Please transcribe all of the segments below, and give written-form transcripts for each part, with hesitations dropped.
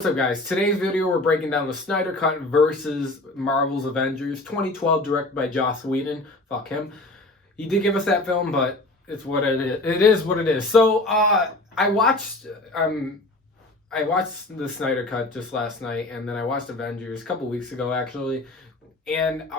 What's up, guys? Today's video we're breaking down the Snyder Cut versus Marvel's Avengers 2012, directed by Joss Whedon. Fuck him. He did give us that film, but it's what it is. It is what it is. So I watched the Snyder Cut just last night, and then I watched Avengers a couple weeks ago actually. And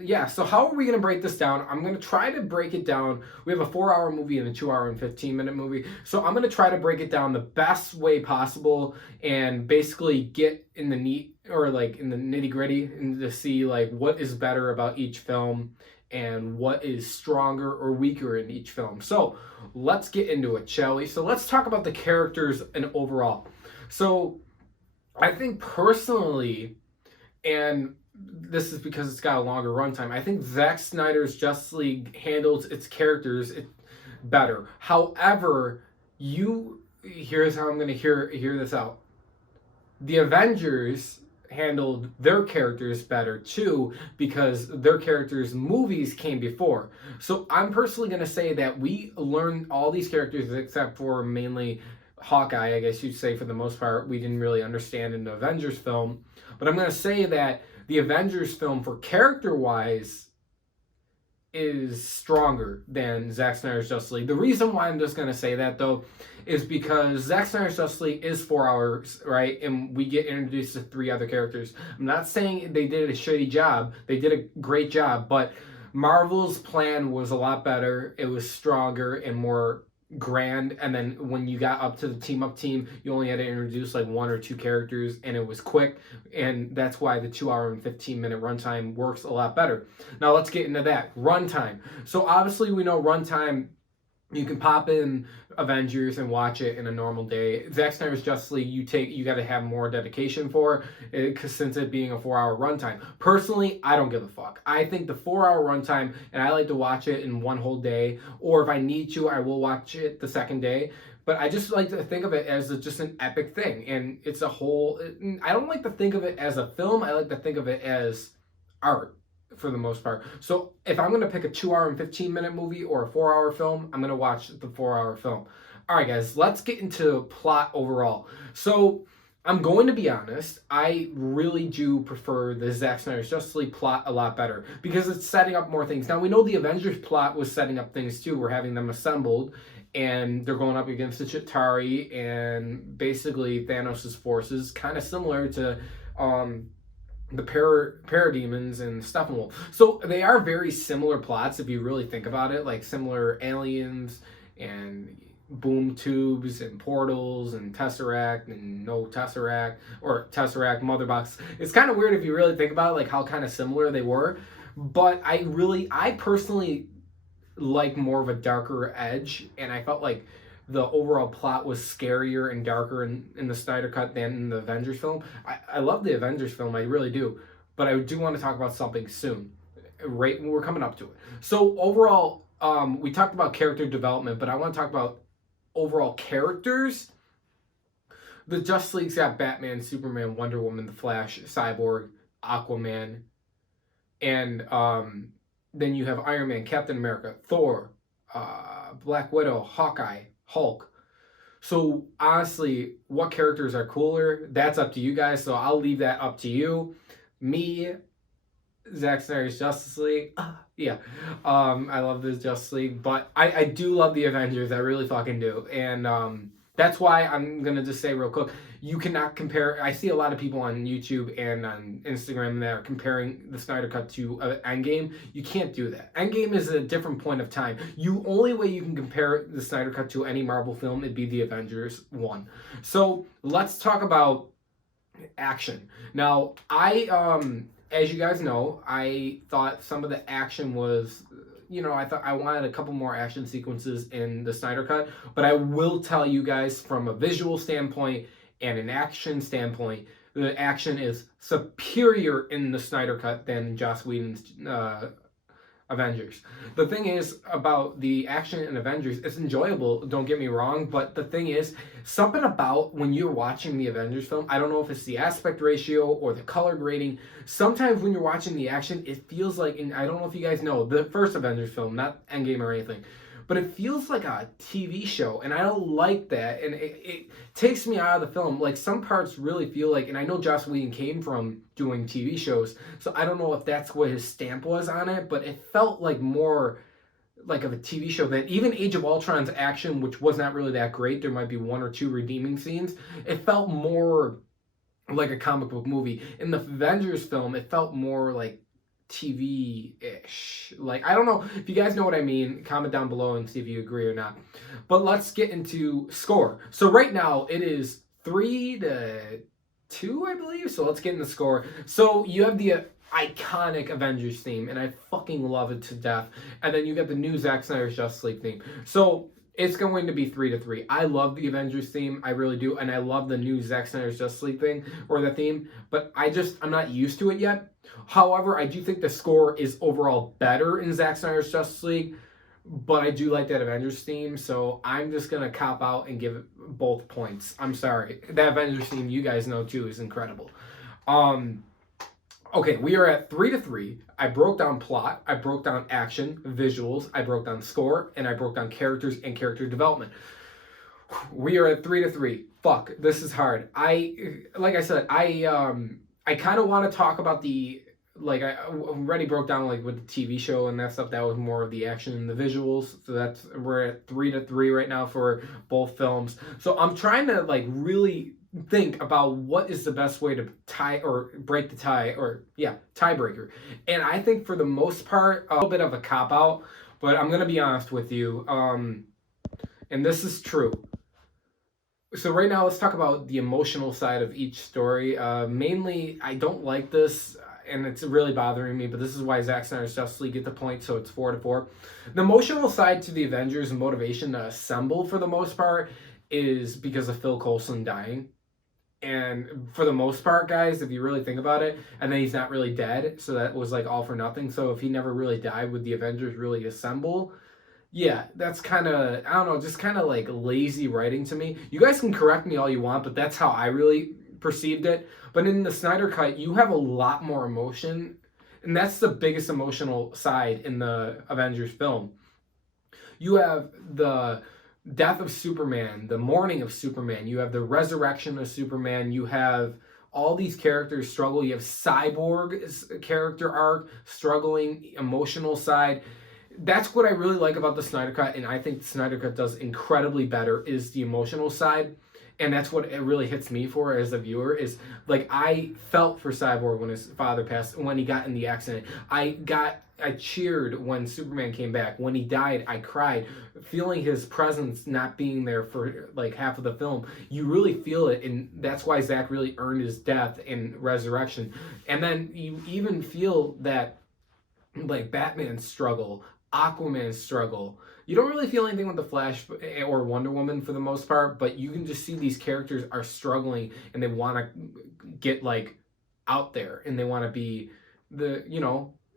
yeah, so how are we gonna break this down? I'm gonna try to break it down. We have a 4-hour movie and a 2-hour and 15-minute movie. So I'm gonna try to break it down the best way possible and basically get in the nitty-gritty and to see like what is better about each film and what is stronger or weaker in each film. So let's get into it, shall we? So let's talk about the characters and overall. So I think personally, and this is because it's got a longer runtime, I think Zack Snyder's Justice League handles its characters better. However, here's how I'm going to hear this out. The Avengers handled their characters better too because their characters' movies came before. So I'm personally going to say that we learned all these characters except for mainly Hawkeye, I guess you'd say for the most part, we didn't really understand in the Avengers film. But I'm going to say that the Avengers film, for character-wise, is stronger than Zack Snyder's Justice League. The reason why I'm just going to say that, though, is because Zack Snyder's Justice League is 4 hours, right? And we get introduced to 3 other characters. I'm not saying they did a shitty job. They did a great job, but Marvel's plan was a lot better. It was stronger and more grand, and then when you got up to the team up team, you only had to introduce like 1 or 2 characters, and it was quick, and that's why the 2-hour and 15-minute runtime works a lot better. Now let's get into that runtime. So obviously we know runtime, you can pop in Avengers and watch it in a normal day. Zack Snyder's Justice League, you got to have more dedication for it, because since it being a 4-hour runtime. Personally, I don't give a fuck. I think the 4-hour runtime, and I like to watch it in one whole day, or if I need to, I will watch it the second day. But I just like to think of it as just an epic thing, and it's a whole. I don't like to think of it as a film. I like to think of it as art, for the most part. So if I'm going to pick a 2-hour and 15-minute movie or a 4-hour film, I'm going to watch the 4-hour film. All right, guys, let's get into plot overall. So I'm going to be honest, I really do prefer the Zack Snyder's Justice League plot a lot better because it's setting up more things. Now, we know the Avengers plot was setting up things too. We're having them assembled, and they're going up against the Chitauri and basically Thanos' forces, kind of similar to the parademons and Steppenwolf. So they are very similar plots if you really think about it, like similar aliens and boom tubes and portals and Tesseract and no Tesseract, or Tesseract mother box. It's kind of weird if you really think about it, like how kind of similar they were. But I personally like more of a darker edge, and I felt like the overall plot was scarier and darker in the Snyder Cut than in the Avengers film. I love the Avengers film, I really do. But I do want to talk about something soon. Right, we're coming up to it. So overall, we talked about character development, but I want to talk about overall characters. The Justice League's got Batman, Superman, Wonder Woman, The Flash, Cyborg, Aquaman, and then you have Iron Man, Captain America, Thor, Black Widow, Hawkeye, Hulk. So honestly, what characters are cooler? That's up to you guys. So I'll leave that up to you. Me, Zack Snyder's Justice League. Yeah. I love this Justice League, but I do love the Avengers. I really fucking do. And that's why I'm going to just say real quick, you cannot compare. I see a lot of people on YouTube and on Instagram that are comparing the Snyder Cut to Endgame. You can't do that. Endgame is a different point of time. Only way you can compare the Snyder Cut to any Marvel film would be the Avengers one. So let's talk about action. Now, as you guys know, I thought some of the action was, I thought I wanted a couple more action sequences in the Snyder Cut, but I will tell you guys from a visual standpoint and an action standpoint, the action is superior in the Snyder Cut than Joss Whedon's Avengers. The thing is about the action in Avengers, it's enjoyable, don't get me wrong, but the thing is, something about when you're watching the Avengers film, I don't know if it's the aspect ratio or the color grading, sometimes when you're watching the action, it feels like, and I don't know if you guys know, the first Avengers film, not Endgame or anything, but it feels like a TV show, and I don't like that, and it takes me out of the film. Like, some parts really feel like, and I know Joss Whedon came from doing TV shows, so I don't know if that's what his stamp was on it, but it felt like more like of a TV show than even Age of Ultron's action, which was not really that great. There might be one or two redeeming scenes. It felt more like a comic book movie. In the Avengers film, it felt more like TV-ish. Like, I don't know if you guys know what I mean. Comment down below and see if you agree or not. But let's get into score. So right now it is 3-2, I believe. So let's get into score. So you have the iconic Avengers theme, and I fucking love it to death. And then you get the new Zack Snyder's Justice League theme. So it's going to be 3-3. I love the Avengers theme, I really do, and I love the new Zack Snyder's Justice League thing, or the theme, but I'm not used to it yet. However, I do think the score is overall better in Zack Snyder's Justice League, but I do like that Avengers theme, so I'm just gonna cop out and give it both points. I'm sorry. That Avengers theme, you guys know too, is incredible. Okay, we are at 3-3. I broke down plot, I broke down action, visuals, I broke down score, and I broke down characters and character development. We are at 3-3. Fuck, this is hard. Like I said, I kind of want to talk about I already broke down like with the TV show and that stuff. That was more of the action and the visuals. So we're at 3-3 right now for both films. So I'm trying to like really think about what is the best way to tie or break the tie, or tiebreaker. And I think for the most part, a little bit of a cop out, but I'm gonna be honest with you, and this is true. So right now, let's talk about the emotional side of each story. Mainly, I don't like this, and it's really bothering me, but this is why Zack Snyder's Justice League get the point, so it's 4-4. The emotional side to the Avengers and motivation to assemble, for the most part, is because of Phil Coulson dying. And for the most part, guys, if you really think about it, and then he's not really dead, so that was like all for nothing. So if he never really died, would the Avengers really assemble? Yeah, that's kind of, I don't know, just kind of like lazy writing to me. You guys can correct me all you want, but that's how I really perceived it. But in the Snyder Cut, you have a lot more emotion, and that's the biggest emotional side in the Avengers film. You have the death of Superman, the mourning of Superman, you have the resurrection of Superman, you have all these characters struggle, you have Cyborg's character arc, struggling, emotional side. That's what I really like about the Snyder Cut, and I think the Snyder Cut does incredibly better, is the emotional side. And that's what it really hits me for as a viewer, is like, I felt for Cyborg when his father passed, when he got in the accident. I cheered when Superman came back. When he died, I cried. Feeling his presence not being there for like half of the film, you really feel it, and that's why Zack really earned his death in Resurrection. And then you even feel that like Batman's struggle, Aquaman's struggle. You don't really feel anything with the Flash or Wonder Woman for the most part, but you can just see these characters are struggling, and they want to get like out there, and they want to be the,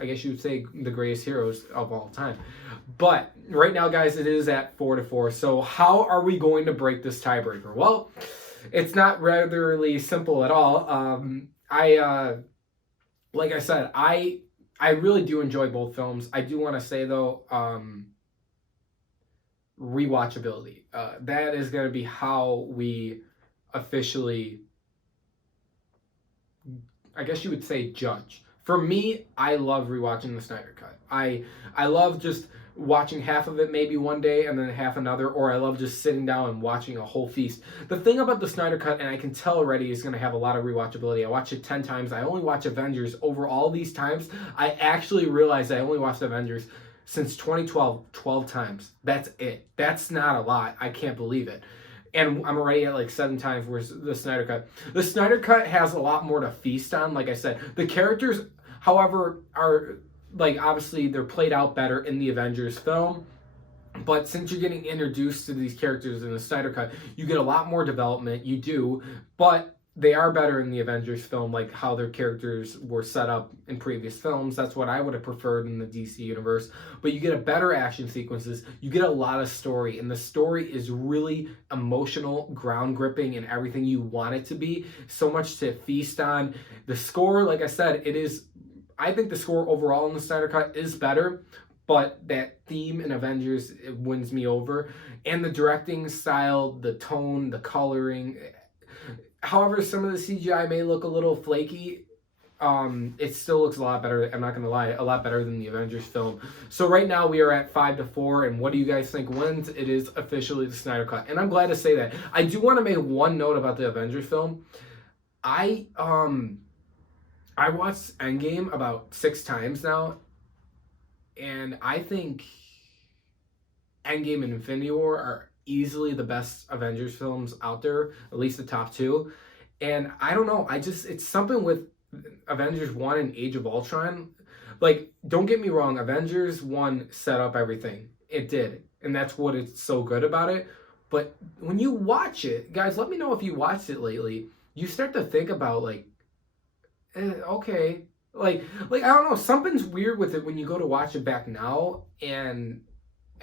I guess you would say the greatest heroes of all time. But right now, guys, it is at 4-4. So how are we going to break this tiebreaker? Well, it's not ratherly simple at all. Like I said, I really do enjoy both films. I do want to say though, rewatchability. That is going to be how we officially, I guess you would say, judge. For me, I love rewatching the Snyder Cut. I love just watching half of it maybe one day and then half another, or I love just sitting down and watching a whole feast. The thing about the Snyder Cut, and I can tell already, is going to have a lot of rewatchability. I watched it 10 times. I only watch Avengers over all these times. I actually realized I only watched Avengers since 2012, 12 times. That's it. That's not a lot. I can't believe it. And I'm already at like 7 times, whereas the Snyder Cut. The Snyder Cut has a lot more to feast on, like I said. The characters, however, are, like, obviously they're played out better in the Avengers film. But since you're getting introduced to these characters in the Snyder Cut, you get a lot more development. You do. But they are better in the Avengers film, like how their characters were set up in previous films. That's what I would have preferred in the DC universe. But you get a better action sequences. You get a lot of story. And the story is really emotional, ground gripping, and everything you want it to be. So much to feast on. The score, like I said, I think the score overall in the Snyder Cut is better. but that theme in Avengers, it wins me over. And the directing style, the tone, the coloring. However, some of the CGI may look a little flaky. It still looks a lot better. I'm not gonna lie, a lot better than the Avengers film. So right now we are at 5-4. And what do you guys think wins? It is officially the Snyder Cut, and I'm glad to say that. I do want to make one note about the Avengers film. I watched Endgame about 6 times now, and I think Endgame and Infinity War are easily the best Avengers films out there, at least the top two. And I don't know, it's something with Avengers 1 and Age of Ultron. Like, don't get me wrong, Avengers 1 set up everything. It did. And that's what it's so good about it. But when you watch it, guys, let me know if you watched it lately. You start to think about, like, okay. I don't know, something's weird with it when you go to watch it back now. And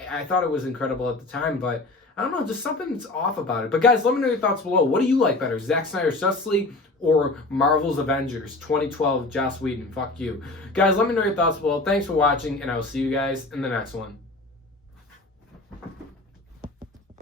I thought it was incredible at the time, but I don't know, just something's off about it. But guys, let me know your thoughts below. What do you like better, Zack Snyder's Justice League or Marvel's Avengers 2012, Joss Whedon? Fuck you. Guys, let me know your thoughts below. Thanks for watching, and I will see you guys in the next one.